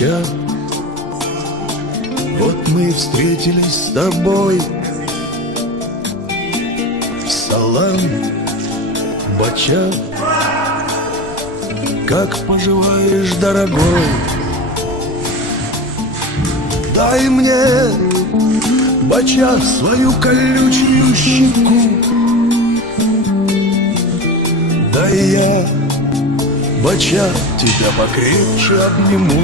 Бача, вот мы и встретились с тобой. Салам, Бача, как поживаешь, дорогой? Дай мне, Бача, свою колючую щеку. Дай я, Бача, тебя покрепче обниму.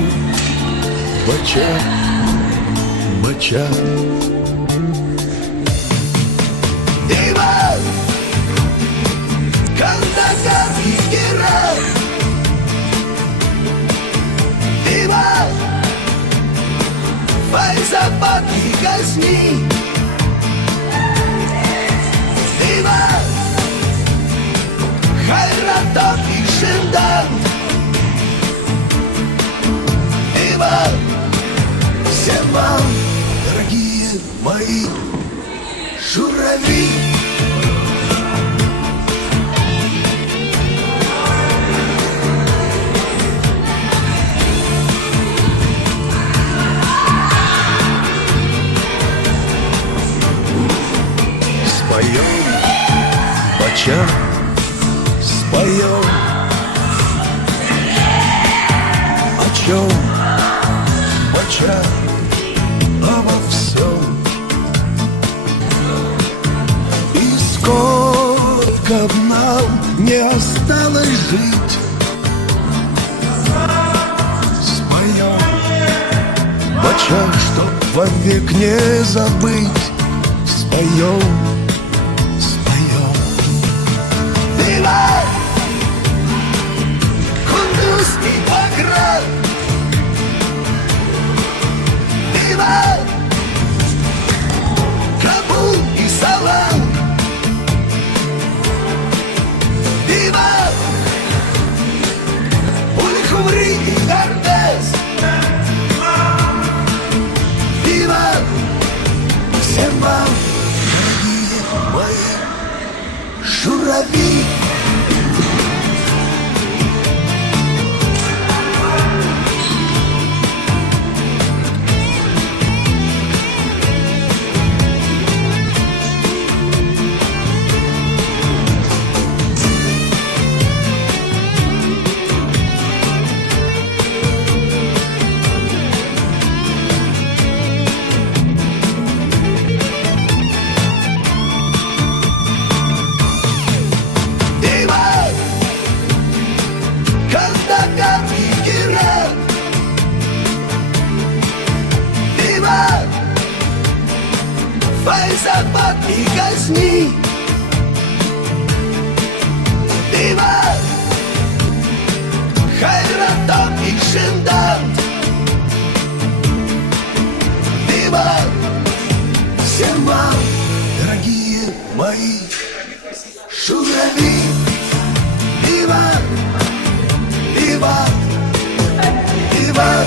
Бача, Бача. Иван, Кандагар и Иран. Иван, Файзабад и Газни. Иван, Хайратон и Шиндан. Иван, всем вам, дорогие мои журавли. Споем, Бача, споем. О чем, Бача, обо всем. И сколько б нам не осталось жить, споем, Бача, чтоб вовек не забыть. Споем, споем. Иван, Кундуз и Баграт. Иван, Кабул и Салам. Иван, Уль-Хумри и Ардез. Иван, всем вам, дорогие мои журавли. Файзабад и Газни. Иван, Хайратон и Шиндан. Иван, всем вам, дорогие мои журавли. Иван, Иван, Иван.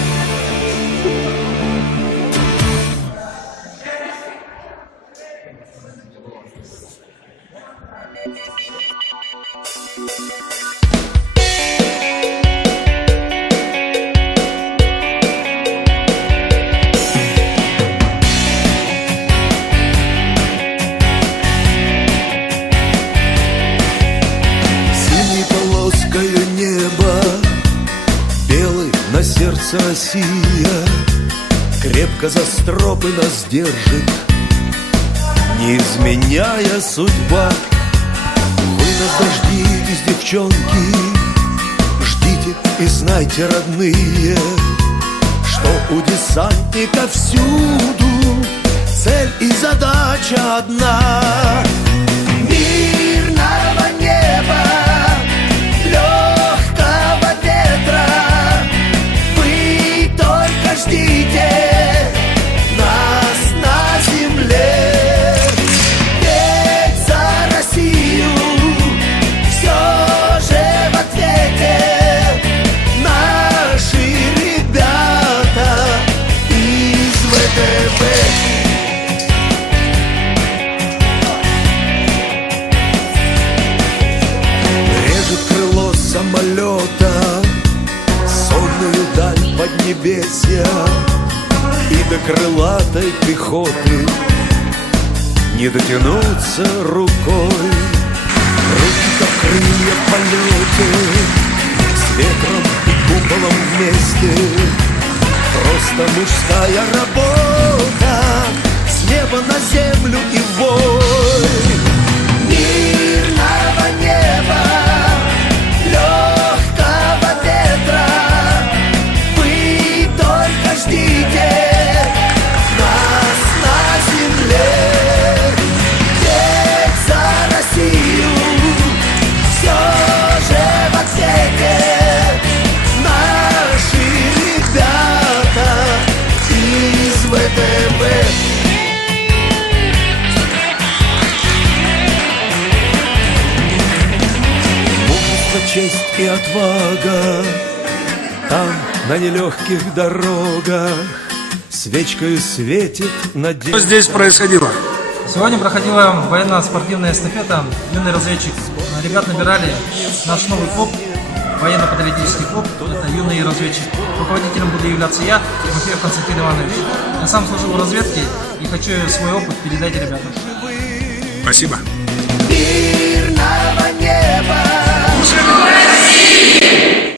Синей полоскою неба, белый на сердце Россия, крепко за стропы нас держит, не изменяя судьба. Вы нас дождитесь, девчонки, ждите и знайте, родные, что у десантника всюду цель и задача одна. Мирного неба, легкого ветра, вы только ждите нас на земле. Ведь за Россию все же в ответе наши ребята из ВТБ. крылатой пехоты не дотянуться рукой. Руки как крылья в полете, с ветром и куполом вместе. Просто мужская работа, с неба на землю и вой. Мирного неба, легкого ветра, вы только ждите нас на земле. Ведь за Россию все же в ответе наши ребята из ВДВ. Честь и отвага там, на нелегких дорогах, свечкою светит надежда. Что здесь происходило? Сегодня проходила военно-спортивная эстафета «Юный разведчик». Ребят набирали наш новый клуб, военно-патриотический клуб, это «Юный разведчик». Руководителем буду являться я, Тимофеев Константин Иванович. Я сам служил в разведке и хочу свой опыт передать ребятам. Спасибо. Мирного неба. России!